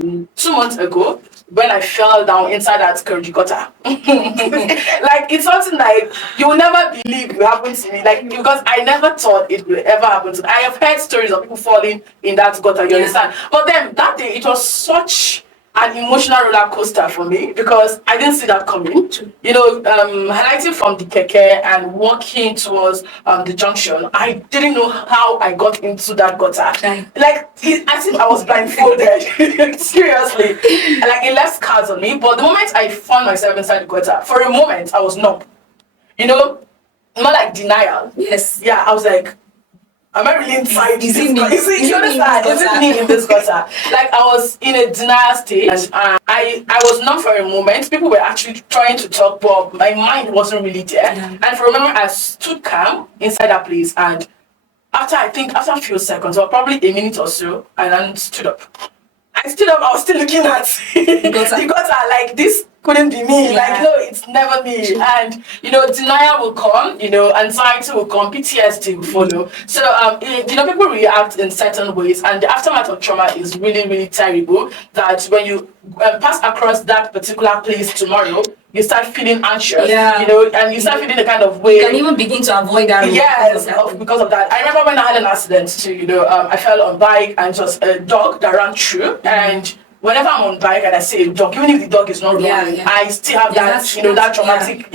2 months ago when I fell down inside that Kurji gutter. Like, it's something like you will never believe will happen to me. Like, because I never thought it would ever happen to me. I have heard stories of people falling in that gutter, you understand? But then that day it was such an emotional roller coaster for me because I didn't see that coming. You know, highlighting from the keke and walking towards the junction, I didn't know how I got into that gutter. Like, I think I was blindfolded. Seriously, like it left scars on me. But the moment I found myself inside the gutter, for a moment I was numb. You know, not like denial. Yes. Yeah, I was like, am I really inside? Is it me? Is it me in this gutter? Like, I was in a denial stage, and I was numb for a moment. People were actually trying to talk, but my mind wasn't really there. Yeah. And for a moment, I stood calm inside that place, and after a few seconds, or probably a minute or so, I then stood up. I stood up, I was still looking at the gutter, like, this couldn't be me. Like, no, it's never me. And, you know, denial will come, you know, anxiety will come, PTSD will follow. So, you know, people react in certain ways, and the aftermath of trauma is really, really terrible. That when you pass across that particular place tomorrow, you start feeling anxious, you know, and you start feeling the kind of way. You can even begin to avoid that. Yes, because of that. I remember when I had an accident too, you know, I fell on bike and it was a dog that ran through. And whenever I'm on bike and I see a dog, even if the dog is not running, I still have that, you know, that traumatic.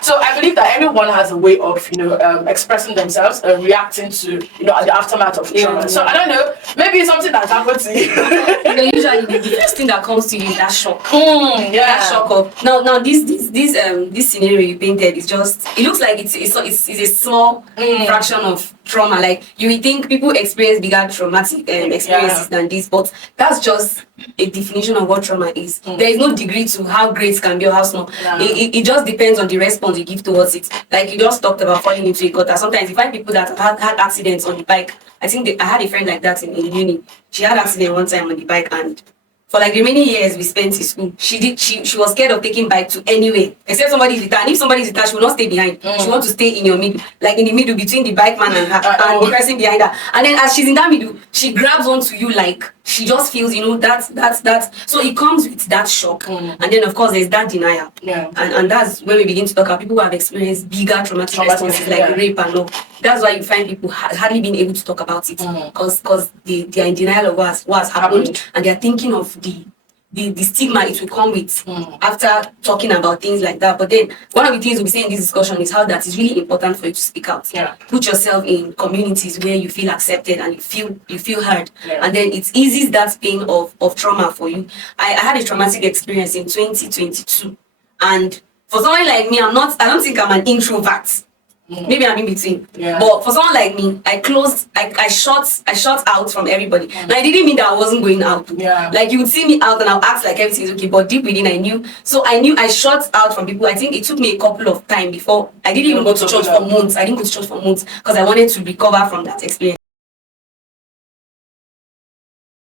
So I believe that everyone has a way of, you know, expressing themselves and reacting to, you know, the aftermath of trauma. So I don't know, maybe it's something that happened to you. You know, usually the first thing that comes to you is that shock. That shock of now this scenario you painted is just, it looks like it's a small fraction of trauma. Like, you would think people experience bigger traumatic experiences than this, but that's just a definition of what trauma is. There is no degree to how great it can be or how small. It just depends on the response you give towards it. Like you just talked about falling into a gutter. Sometimes you find people that have had accidents on the bike. I think I had a friend like that in uni. She had an accident one time on the bike, and for like the many years we spent in school, she was scared of taking bike to anywhere except somebody's with her. And if somebody's with her, she will not stay behind. She wants to stay in your middle, like in the middle between the bike man and her, and the person behind her. And then as she's in that middle, she grabs onto you, like she just feels, you know, that's so it comes with that shock. And then of course there's that denial. And that's when we begin to talk about people who have experienced bigger traumatic responses like rape and all. That's why you find people hardly being able to talk about it because they are in denial of what has happened, and they're thinking of the stigma it will come with after talking about things like that. But then one of the things we'll be saying in this discussion is how that is really important for you to speak out. Put yourself in communities where you feel accepted and you feel heard. And then it eases that pain of trauma for you. I had a traumatic experience in 2022. And for someone like me, I don't think I'm an introvert. Maybe I'm in between. But for someone like me, I shut out from everybody. And I didn't mean that I wasn't going out. Like, you would see me out and I'll act like everything's okay, but deep within I knew I shut out from people. I think it took me a couple of time before I didn't even go to church for months. I didn't go to church for months because I wanted to recover from that experience.